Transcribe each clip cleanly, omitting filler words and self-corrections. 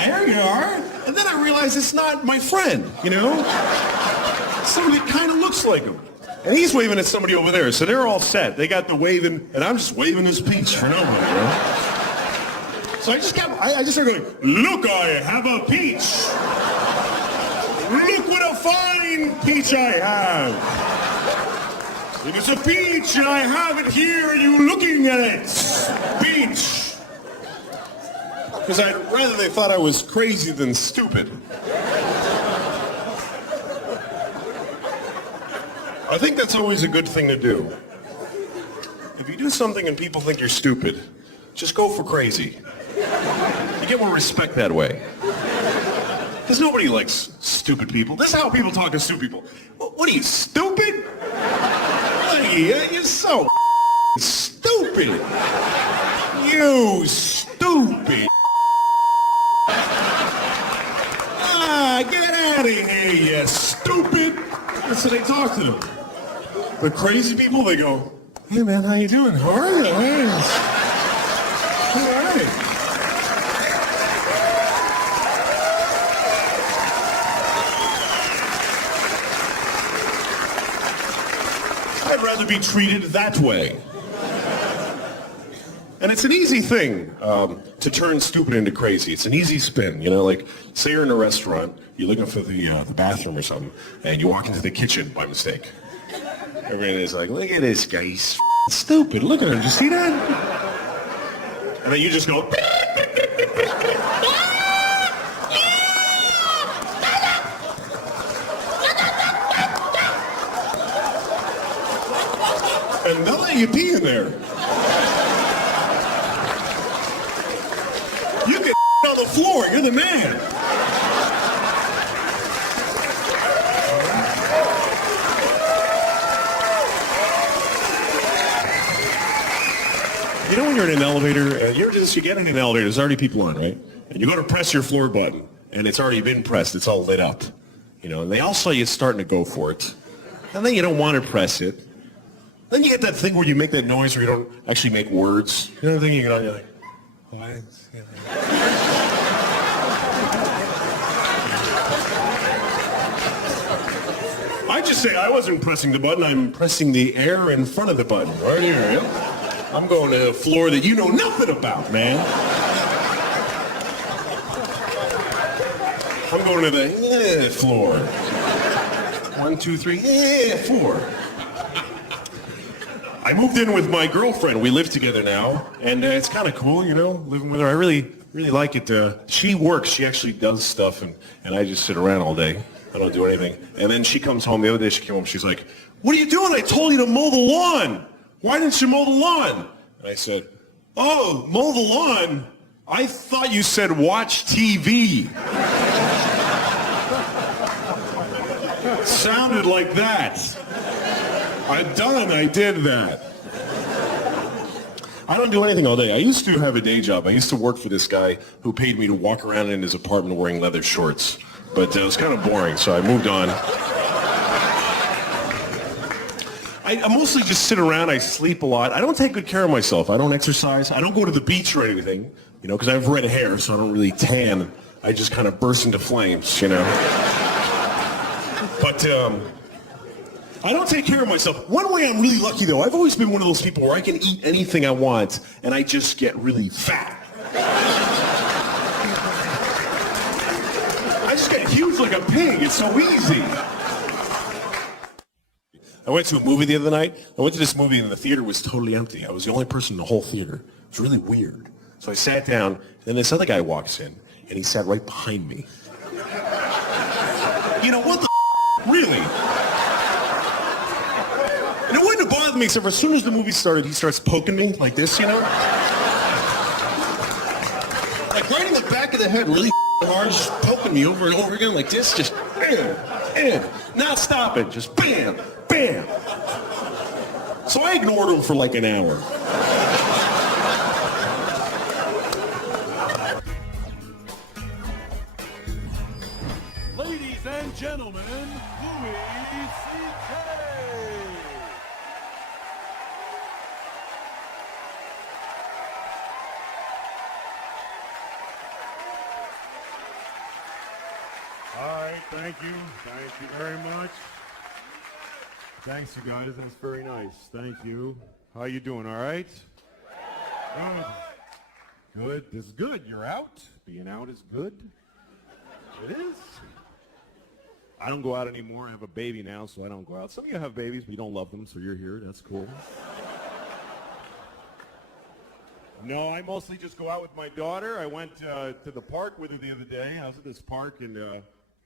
here you are. And then I realized it's not my friend, you know? Somebody that kind of looks like him. And he's waving at somebody over there, so they're all set. They got the waving, and I'm just waving this peach for nobody, you know? So I just started going, look, I have a peach. Look what a fine peach I have. It is a peach, and I have it here, and you looking at it. Peach. Because I'd rather they thought I was crazy than stupid. I think that's always a good thing to do. If you do something and people think you're stupid, just go for crazy. You get more respect that way. Because nobody likes stupid people. This is how people talk to stupid people. What are you, stupid? You're so stupid. You stupid. Get out of here, you stupid. That's how they talk to them. But crazy people, they go, hey man, how you doing? How are you? Hey. All right. I'd rather be treated that way. And it's an easy thing to turn stupid into crazy. It's an easy spin, you know, like say you're in a restaurant, you're looking for the bathroom or something, and you walk into the kitchen by mistake. Everybody's like, look at this guy, he's stupid. Look at him, did you see that? And then you just go, and they'll let you pee in there. You can on the floor, you're the man. You know when you're in an elevator, you get in an elevator, there's already people on, right? And you go to press your floor button, and it's already been pressed, it's all lit up. You know, and they all saw you starting to go for it. And then you don't want to press it. Then you get that thing where you make that noise where you don't actually make words. You know the thing you get on, you're like, what? I just say I wasn't pressing the button, I'm pressing the air in front of the button. Right here, yeah? I'm going to a floor that you know nothing about, man. I'm going to the floor. 1, 2, 3, 4. I moved in with my girlfriend. We live together now, and it's kind of cool, you know, living with her. I really like it. She works. She actually does stuff, and I just sit around all day. I don't do anything. And then she comes home. The other day she came home. She's like, what are you doing? I told you to mow the lawn. Why didn't you mow the lawn? And I said, oh, mow the lawn? I thought you said watch TV. Sounded like that. I did that. I don't do anything all day. I used to have a day job. I used to work for this guy who paid me to walk around in his apartment wearing leather shorts. But it was kind of boring, so I moved on. I mostly just sit around. I sleep a lot. I don't take good care of myself. I don't exercise. I don't go to the beach or anything, you know, because I have red hair, so I don't really tan. I just kind of burst into flames, you know. But I don't take care of myself. One way I'm really lucky, though, I've always been one of those people where I can eat anything I want, and I just get really fat. I just get huge like a pig. It's so easy. I went to a movie the other night. I went to this movie, and the theater was totally empty. I was the only person in the whole theater. It was really weird. So I sat down, and then this other guy walks in, and he sat right behind me. You know, what the really? And it wouldn't have bothered me, except for as soon as the movie started, he starts poking me like this, you know? Like right in the back of the head, really hard, just poking me over and over again like this, just bam, not stopping, just bam, bam. So I ignored him for like an hour. Ladies and gentlemen, Louis C.K. All right, thank you. Thank you very much. Thanks, you guys. That's very nice. Thank you. How you doing? All right? Good. Good. This is good. You're out. Being out is good. It is. I don't go out anymore. I have a baby now, so I don't go out. Some of you have babies, but you don't love them, so you're here. That's cool. No, I mostly just go out with my daughter. I went to the park with her the other day. I was at this park in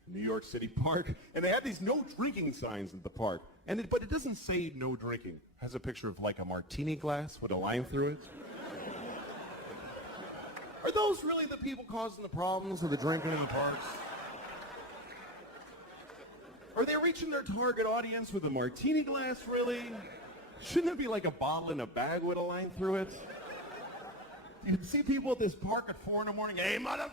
New York City Park, and they had these no drinking signs at the park. But it doesn't say no drinking. It has a picture of like a martini glass with a line through it. Are those really the people causing the problems with the drinking in the parks? Are they reaching their target audience with a martini glass, really? Shouldn't it be like a bottle in a bag with a line through it? You see people at this park at 4 in the morning, hey, motherfucker!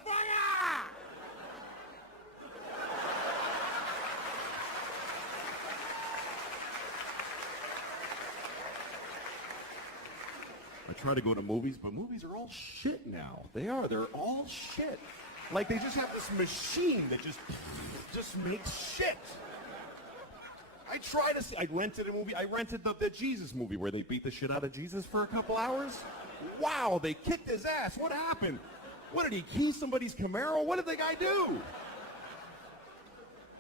I try to go to movies, but movies are all shit now. They are. They're all shit. Like, they just have this machine that just makes shit. I try to see. I rented a movie. I rented the Jesus movie where they beat the shit out of Jesus for a couple hours. Wow, they kicked his ass. What happened? What, did he key somebody's Camaro? What did the guy do?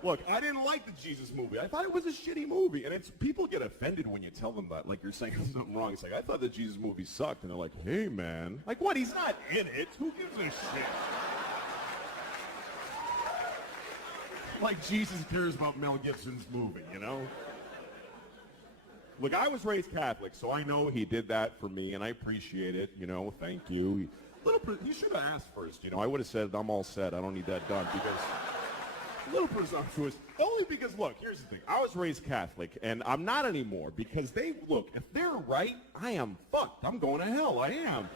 Look, I didn't like the Jesus movie. I thought it was a shitty movie. And people get offended when you tell them that, like you're saying something wrong. It's like, I thought the Jesus movie sucked. And they're like, hey, man. Like, what? He's not in it. Who gives a shit? Like Jesus cares about Mel Gibson's movie, you know? Look, I was raised Catholic, so I know he did that for me, and I appreciate it, you know, thank you. You should have asked first, you know. I would have said, I'm all set, I don't need that done, because a little presumptuous. Only because, look, here's the thing. I was raised Catholic, and I'm not anymore, because look, if they're right, I am fucked. I'm going to hell, I am.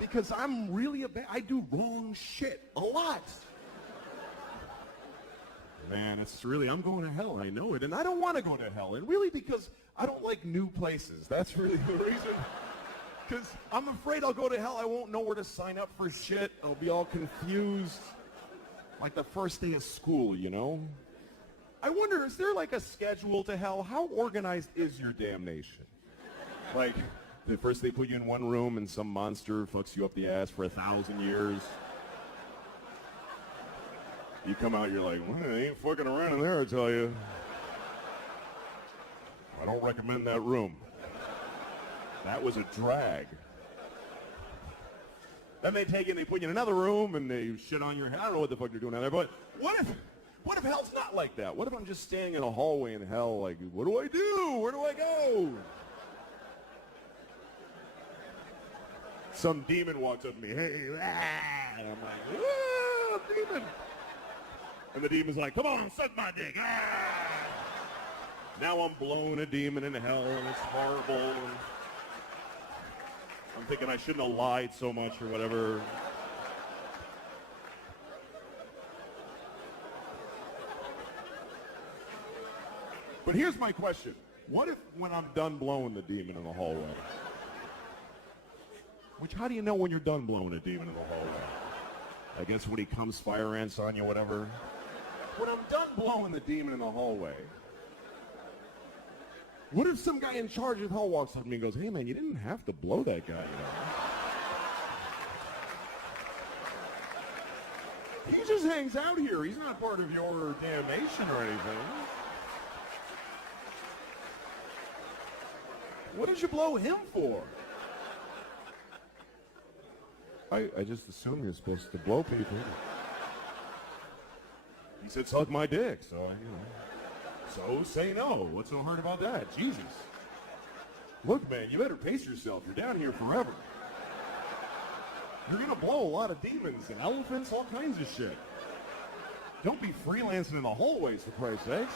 Because I'm really I do wrong shit a lot. Man, I'm going to hell, I know it, and I don't want to go to hell, and really because I don't like new places. That's really the reason. Because I'm afraid I'll go to hell, I won't know where to sign up for shit, I'll be all confused. Like the first day of school, you know? I wonder, is there like a schedule to hell? How organized is your damnation? Like, the first they put you in one room and some monster fucks you up the ass for 1,000 years. You come out, you're like, well, they ain't fucking around in there, I tell you. I don't recommend that room. That was a drag. Then they take you and they put you in another room and they shit on your head. I don't know what the fuck they're doing out there, but what if hell's not like that? What if I'm just standing in a hallway in hell like, what do I do? Where do I go? Some demon walks up to me, hey, ah, and I'm like, ah, demon. And the demon's like, come on, suck my dick. Ah! Now I'm blowing a demon into hell, and it's horrible. And I'm thinking I shouldn't have lied so much or whatever. But here's my question. What if when I'm done blowing the demon in the hallway? How do you know when you're done blowing a demon in the hallway? I guess when he comes fire ants on you, whatever. When I'm done blowing the demon in the hallway, what if some guy in charge of hell walks up to me and goes, hey man, you didn't have to blow that guy, you know? He just hangs out here. He's not part of your damnation or anything. What did you blow him for? I just assumed you're supposed to blow people. He said, suck my dick, so, you know. So say no. What's so hard about that? Jesus. Look, man, you better pace yourself. You're down here forever. You're going to blow a lot of demons and elephants, all kinds of shit. Don't be freelancing in the hallways, for Christ's sakes.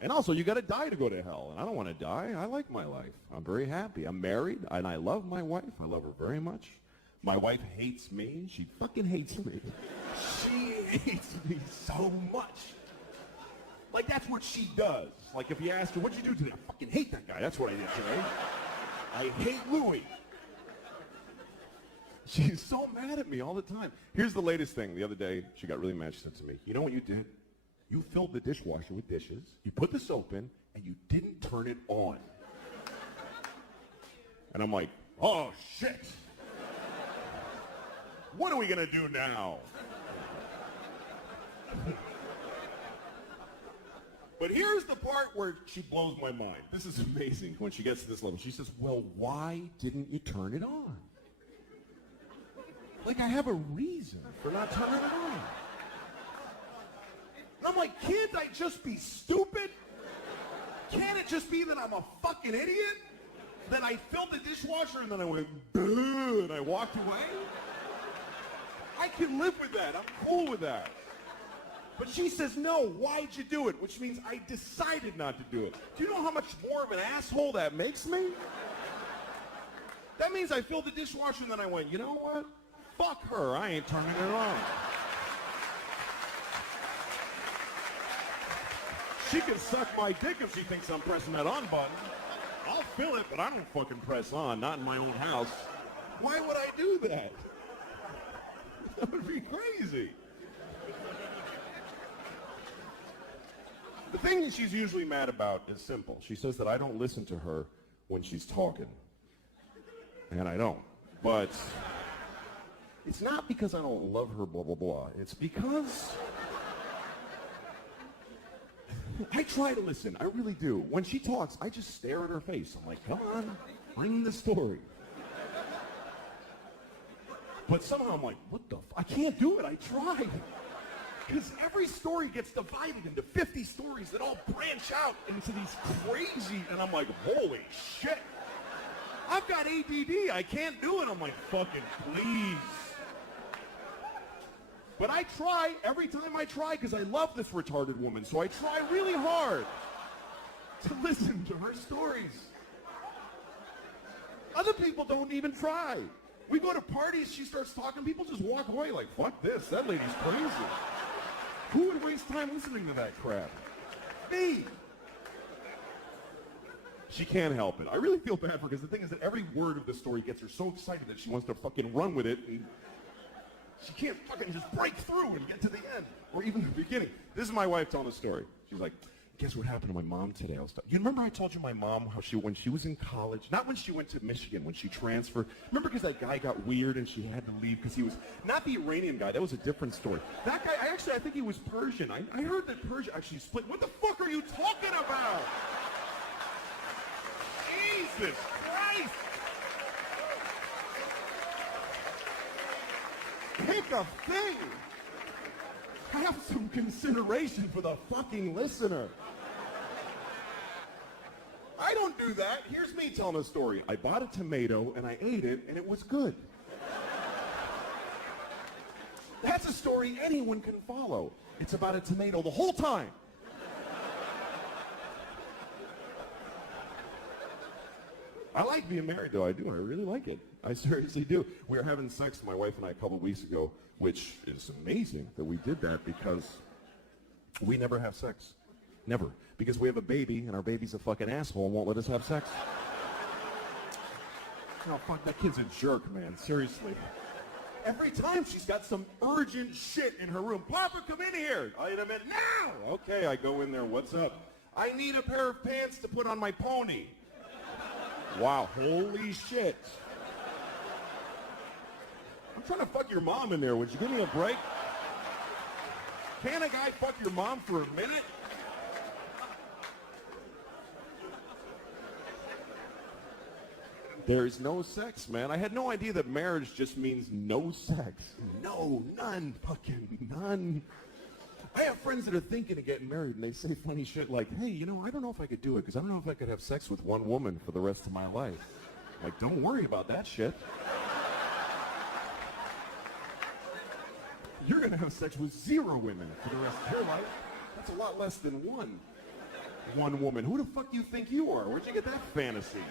And also, you got to die to go to hell. And I don't want to die. I like my life. I'm very happy. I'm married, and I love my wife. I love her very much. My wife hates me. She fucking hates me. She hates me so much. Like, that's what she does. Like, if you ask her, what'd you do today? I fucking hate that guy. That's what I did today. I hate Louis. She's so mad at me all the time. Here's the latest thing. The other day, she got really mad. She said to me, you know what you did? You filled the dishwasher with dishes, you put the soap in, and you didn't turn it on. And I'm like, oh, shit. What are we going to do now? But here's the part where she blows my mind. This is amazing when she gets to this level. She says, well, why didn't you turn it on? Like, I have a reason for not turning it on. And I'm like, can't I just be stupid? Can't it just be that I'm a fucking idiot? That I filled the dishwasher and then I went, "Duh," and I walked away? I can live with that. I'm cool with that. But she says, no, why'd you do it? Which means I decided not to do it. Do you know how much more of an asshole that makes me? That means I filled the dishwasher and then I went, you know what? Fuck her, I ain't turning it on. She can suck my dick if she thinks I'm pressing that on button. I'll fill it, but I don't fucking press on, not in my own house. Why would I do that? That would be crazy. The thing that she's usually mad about is simple. She says that I don't listen to her when she's talking. And I don't. But it's not because I don't love her, blah, blah, blah. It's because I try to listen. I really do. When she talks, I just stare at her face. I'm like, come on, bring the story. But somehow I'm like, what the I can't do it. I tried. Because every story gets divided into 50 stories that all branch out into these crazy, and I'm like, holy shit. I've got ADD. I can't do it. I'm like, fucking please. But I try every time I try because I love this retarded woman. So I try really hard to listen to her stories. Other people don't even try. We go to parties, she starts talking, people just walk away like, fuck this, that lady's crazy. Who would waste time listening to that crap? Me. She can't help it. I really feel bad for her because the thing is that every word of the story gets her so excited that she wants to fucking run with it, and she can't fucking just break through and get to the end or even the beginning. This is my wife telling a story. She's like, guess what happened to my mom today? You remember I told you my mom how when she was in college, not when she went to Michigan, when she transferred. Remember because that guy got weird and she had to leave because he was not the Iranian guy. That was a different story. That guy, I think he was Persian. I heard that Persia actually split. What the fuck are you talking about? Jesus Christ! Pick a thing. Have some consideration for the fucking listener. I don't do that. Here's me telling a story. I bought a tomato and I ate it and it was good. That's a story anyone can follow. It's about a tomato the whole time. I like being married though, I do. I really like it. I seriously do. We were having sex, my wife and I, a couple of weeks ago, which is amazing that we did that because we never have sex. Never. Because we have a baby and our baby's a fucking asshole and won't let us have sex. Oh, fuck, that kid's a jerk, man. Seriously. Every time she's got some urgent shit in her room. Papa, come in here. Item it now. Okay, I go in there. What's up? I need a pair of pants to put on my pony. Wow, holy shit. I'm trying to fuck your mom in there. Would you give me a break? Can a guy fuck your mom for a minute? There's no sex, man. I had no idea that marriage just means no sex. No, none, fucking none. I have friends that are thinking of getting married, and they say funny shit like, hey, you know, I don't know if I could do it, because I don't know if I could have sex with one woman for the rest of my life. Like, don't worry about that shit. You're going to have sex with 0 women for the rest of your life. That's a lot less than one woman. Who the fuck do you think you are? Where'd you get that fantasy?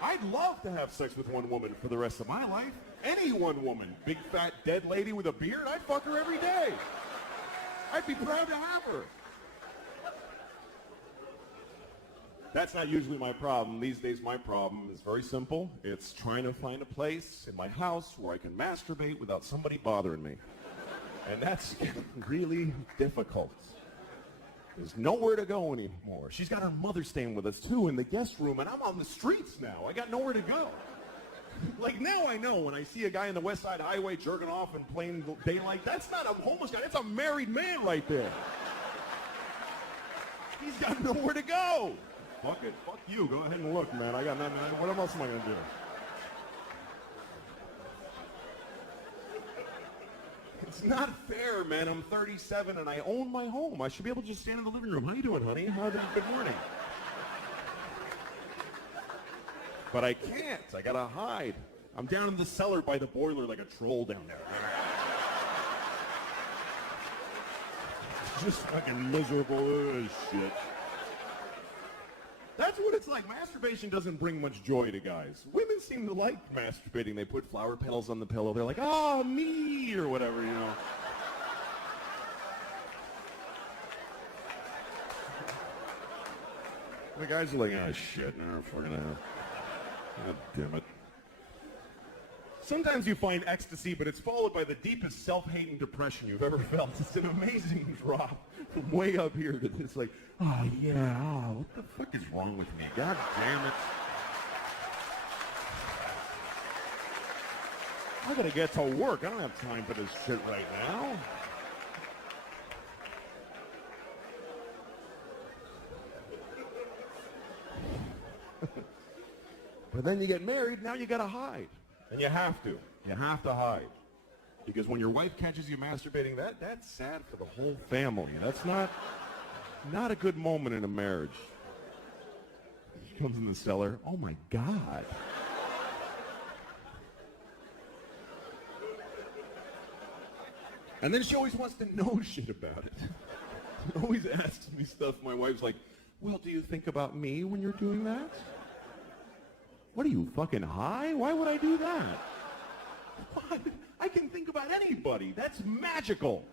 I'd love to have sex with one woman for the rest of my life. Any one woman. Big, fat, dead lady with a beard, I'd fuck her every day. I'd be proud to have her. That's not usually my problem. These days, my problem is very simple. It's trying to find a place in my house where I can masturbate without somebody bothering me. And that's really difficult. There's nowhere to go anymore. She's got her mother staying with us, too, in the guest room, and I'm on the streets now. I got nowhere to go. Like, now I know when I see a guy in the West Side Highway jerking off in plain daylight, that's not a homeless guy. That's a married man right there. He's got nowhere to go. Fuck it. Fuck you. Go ahead and look, man. I got nothing. What else am I going to do? It's not fair, man. I'm 37 and I own my home. I should be able to just stand in the living room. How you doing, honey? Good morning. But I can't. I got to hide. I'm down in the cellar by the boiler like a troll down there. Just fucking miserable as shit. That's what it's like. Masturbation doesn't bring much joy to guys. Women seem to like masturbating. They put flower petals on the pillow. They're like, oh, me, or whatever, you know. The guys are like, oh, shit, no, fucking hell. God damn it. Sometimes you find ecstasy, but it's followed by the deepest self-hate and depression you've ever felt. It's an amazing drop from way up here to this, like, oh, yeah, oh, what the fuck is wrong with me? God damn it. I gotta get to work. I don't have time for this shit right now. But then you get married, now you gotta hide. And you have to. You have to hide. Because when your wife catches you masturbating, that's sad for the whole family. That's not a good moment in a marriage. She comes in the cellar. Oh my God. And then she always wants to know shit about it. She always asks me stuff. My wife's like, well, do you think about me when you're doing that? What are you, fucking high? Why would I do that? What? I can think about anybody. That's magical.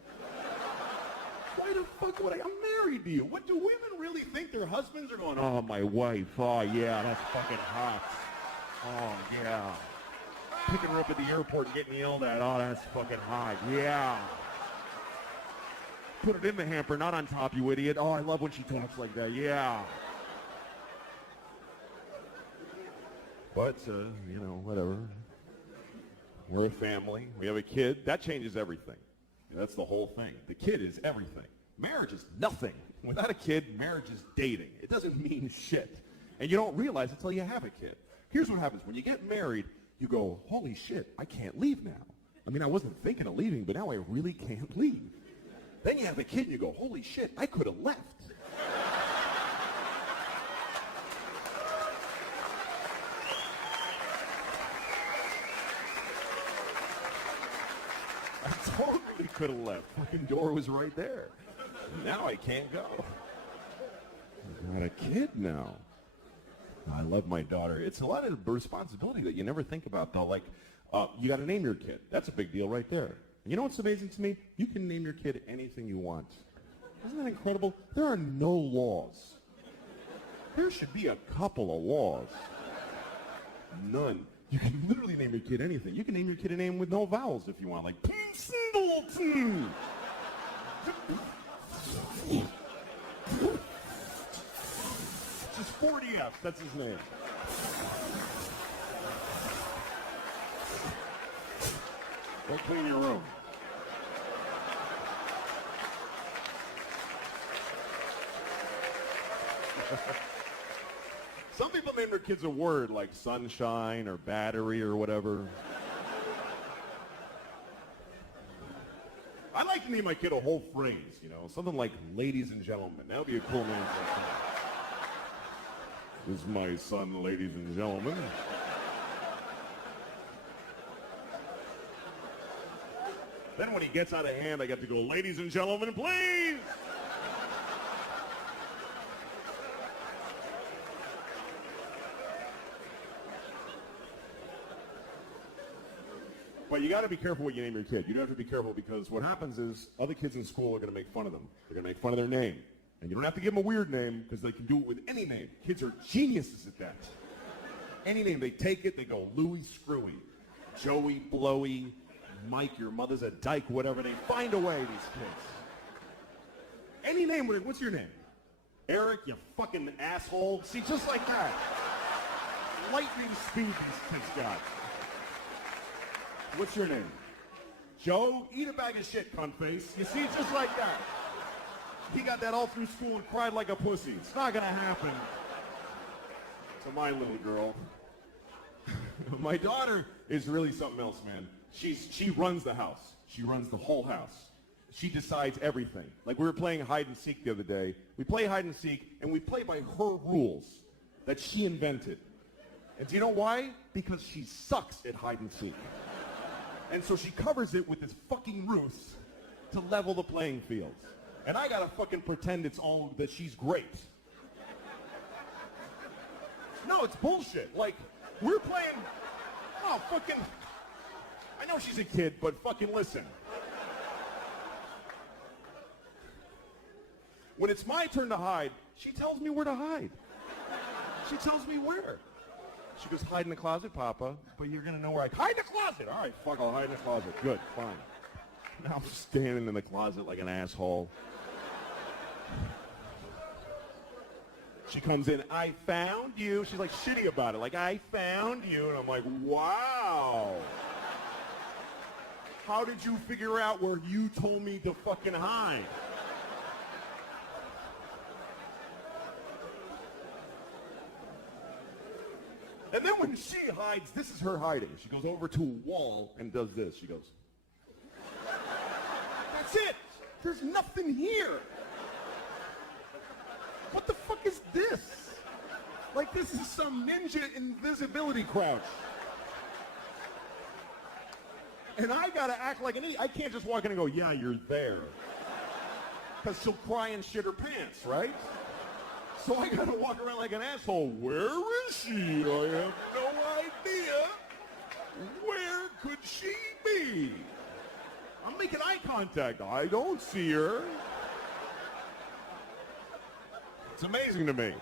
Why the fuck would I? I'm married to you. What do women really think their husbands are going, oh, my wife. Oh, yeah, that's fucking hot. Oh, yeah. Picking her up at the airport and getting yelled at. Oh, that's fucking hot. Yeah. Put it in the hamper, not on top, you idiot. Oh, I love when she talks like that. Yeah. But, you know, whatever. We're a family. We have a kid. That changes everything. That's the whole thing. The kid is everything. Marriage is nothing. Without a kid, marriage is dating. It doesn't mean shit. And you don't realize it until you have a kid. Here's what happens. When you get married, you go, holy shit, I can't leave now. I mean, I wasn't thinking of leaving, but now I really can't leave. Then you have a kid and you go, holy shit, I could have left. I totally could have left. Fucking door was right there. Now I can't go. I got a kid now. I love my daughter. It's a lot of responsibility that you never think about, though. Like, you got to name your kid. That's a big deal right there. And you know what's amazing to me? You can name your kid anything you want. Isn't that incredible? There are no laws. There should be a couple of laws. None. You can literally name your kid anything. You can name your kid a name with no vowels if you want, like Singleton. Just 40 F. That's his name. Go clean your room. Some people name their kids a word like sunshine or battery or whatever. I like to name my kid a whole phrase, you know, something like ladies and gentlemen. That would be a cool name for a kid. This is my son, ladies and gentlemen. Then when he gets out of hand, I get to go, ladies and gentlemen, please! But you got to be careful what you name your kid. You do have to be careful because what happens is other kids in school are going to make fun of them. They're going to make fun of their name. And you don't have to give them a weird name because they can do it with any name. Kids are geniuses at that. Any name, they take it, they go Louie Screwy, Joey Blowy, Mike, your mother's a dyke, whatever. They find a way, these kids. Any name, what's your name? Eric, you fucking asshole. See, just like that. Lightning speed these kids got. What's your name? Joe, eat a bag of shit, cunt face. You see, just like that. He got that all through school and cried like a pussy. It's not gonna happen to my little girl. My daughter is really something else, man. She runs the house. She runs the whole house. She decides everything. Like we were playing hide and seek the other day. We play hide and seek, and we play by her rules that she invented. And do you know why? Because she sucks at hide and seek. And so she covers it with this fucking ruse to level the playing fields. And I gotta fucking pretend it's all that she's great. No, it's bullshit. Like, we're playing, oh, fucking, I know she's a kid, but fucking listen. When it's my turn to hide, she tells me where to hide. She tells me where. She goes, hide in the closet, Papa, but you're gonna know where hide in the closet. All right, fuck, I'll hide in the closet. Good, fine. Now I'm standing in the closet like an asshole. She comes in, I found you. She's like shitty about it. Like, I found you. And I'm like, wow. How did you figure out where you told me to fucking hide? And then when she hides, this is her hiding. She goes over to a wall and does this. She goes, that's it. There's nothing here. What the fuck is this? Like this is some ninja invisibility crouch. And I gotta act like an idiot. I can't just walk in and go, yeah, you're there. Because she'll cry and shit her pants, right? So I gotta walk around like an asshole. Where is she? I have no idea. Where could she be? I'm making eye contact. I don't see her. It's amazing to me.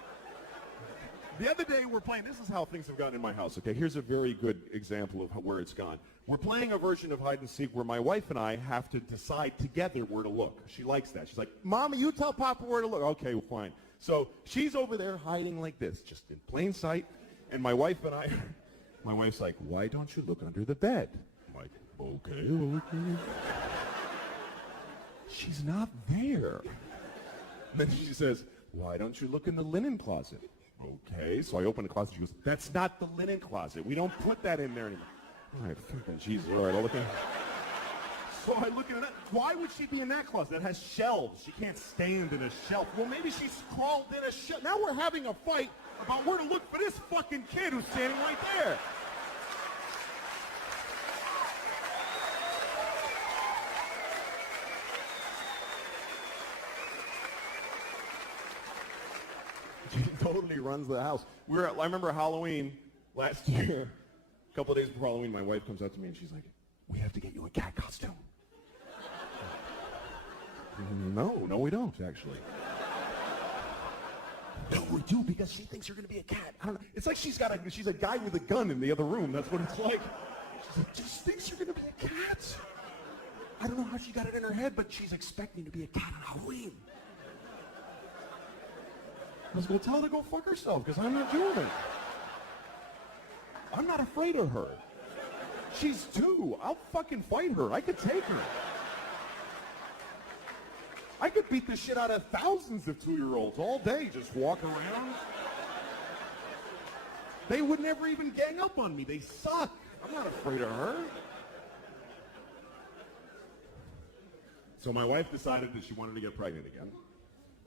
The other day we're playing, this is how things have gone in my house, okay? Here's a very good example of where it's gone. We're playing a version of hide and seek where my wife and I have to decide together where to look. She likes that. She's like, Mama, you tell Papa where to look. Okay, well, fine. So she's over there hiding like this, just in plain sight. And my wife and I, my wife's like, why don't you look under the bed? I'm like, okay. She's not there. Then she says, why don't you look in the linen closet? Okay, so I open the closet. She goes, that's not the linen closet. We don't put that in there anymore. All right, fucking Jesus. All right, I'll look in. So I look in that. Why would she be in that closet? It has shelves. She can't stand in a shelf. Well, maybe she's crawled in a shelf. Now we're having a fight about where to look for this fucking kid who's standing right there. She totally runs the house. I remember Halloween last year, a couple of days before Halloween, my wife comes up to me and she's like, we have to get you a cat costume. No, we don't, actually. No, we do, because she thinks you're going to be a cat. I don't know. It's like she's a guy with a gun in the other room. That's what it's like. She's like, just thinks you're going to be a cat. I don't know how she got it in her head, but she's expecting to be a cat on Halloween. I was going to tell her to go fuck herself, because I'm not doing it. I'm not afraid of her. She's 2. I'll fucking fight her. I could take her. I could beat the shit out of thousands of 2-year-olds all day, just walk around. They would never even gang up on me. They suck. I'm not afraid of her. So my wife decided that she wanted to get pregnant again.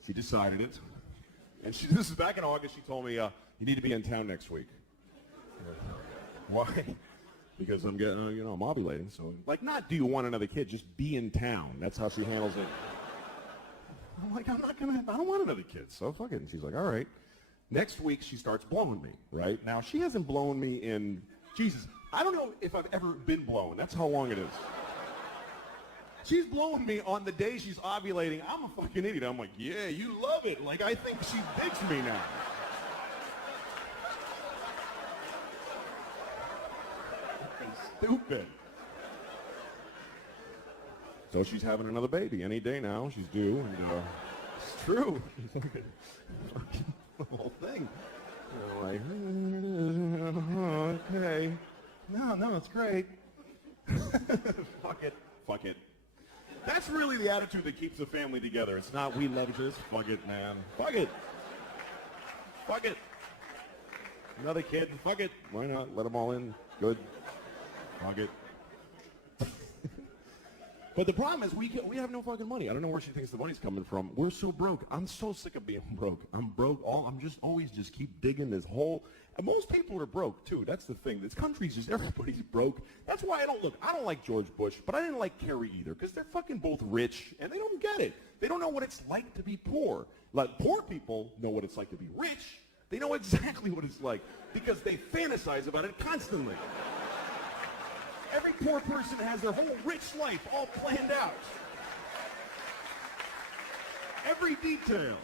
She decided it. And this is back in August. She told me, you need to be in town next week. Why? Because I'm getting, I'm ovulating. So, like, not do you want another kid, just be in town. That's how she handles it. I'm like, I don't want another kid. So fuck it. And she's like, all right. Next week, she starts blowing me, right? Now, she hasn't blown me in, Jesus, I don't know if I've ever been blown. That's how long it is. She's blowing me on the day she's ovulating. I'm a fucking idiot. I'm like, yeah, you love it. Like, I think she digs me now. Stupid. So she's having another baby any day now. She's due, and it's true. The whole thing. Like, okay. No, it's great. Fuck it. Fuck it. That's really the attitude that keeps the family together. It's not we love this. Fuck it, man. Fuck it. Fuck it. Another kid. Fuck it. Why not? Let them all in. Good. Fuck it. But the problem is we have no fucking money. I don't know where she thinks the money's coming from. We're so broke. I'm so sick of being broke. I'm broke. I'm just always keep digging this hole. And most people are broke too. That's the thing. This country's just everybody's broke. That's why I don't like George Bush, but I didn't like Kerry either, because they're fucking both rich and they don't get it. They don't know what it's like to be poor. Like, poor people know what it's like to be rich. They know exactly what it's like because they fantasize about it constantly. Every poor person has their whole rich life all planned out. Every detail.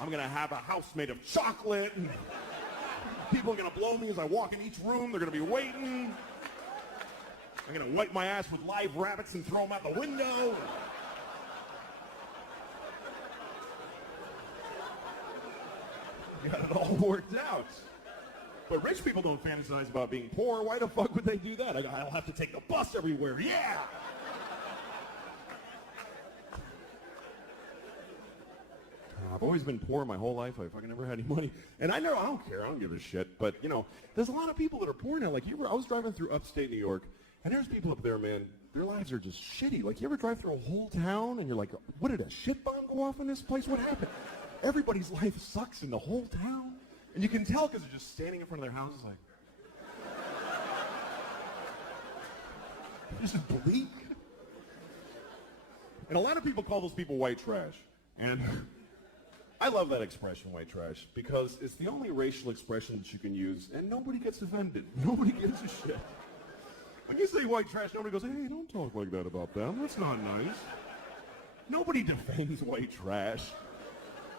I'm going to have a house made of chocolate, and people are going to blow me as I walk in each room. They're going to be waiting. I'm going to wipe my ass with live rabbits and throw them out the window. Got it all worked out. But rich people don't fantasize about being poor. Why the fuck would they do that? I'll have to take the bus everywhere. Yeah! I've always been poor my whole life. I fucking never had any money. And I don't care. I don't give a shit. But, there's a lot of people that are poor now. Like, I was driving through upstate New York, and there's people up there, man, their lives are just shitty. Like, you ever drive through a whole town, and you're like, what, did a shit bomb go off in this place? What happened? Everybody's life sucks in the whole town. And you can tell because they're just standing in front of their houses like, just bleak. And a lot of people call those people white trash. And I love that expression, white trash, because it's the only racial expression that you can use, and nobody gets offended. Nobody gives a shit. When you say white trash, nobody goes, hey, don't talk like that about them. That's not nice. Nobody defends white trash.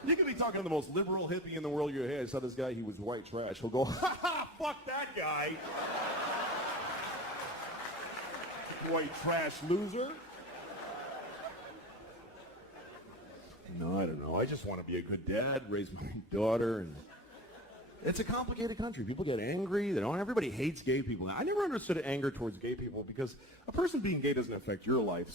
You can be talking to the most liberal hippie in the world. You're, hey, I saw this guy, he was white trash. He'll go, ha ha, fuck that guy. White trash loser. No, I don't know. I just want to be a good dad, raise my daughter, and it's a complicated country. People get angry. Everybody hates gay people. I never understood anger towards gay people because a person being gay doesn't affect your life.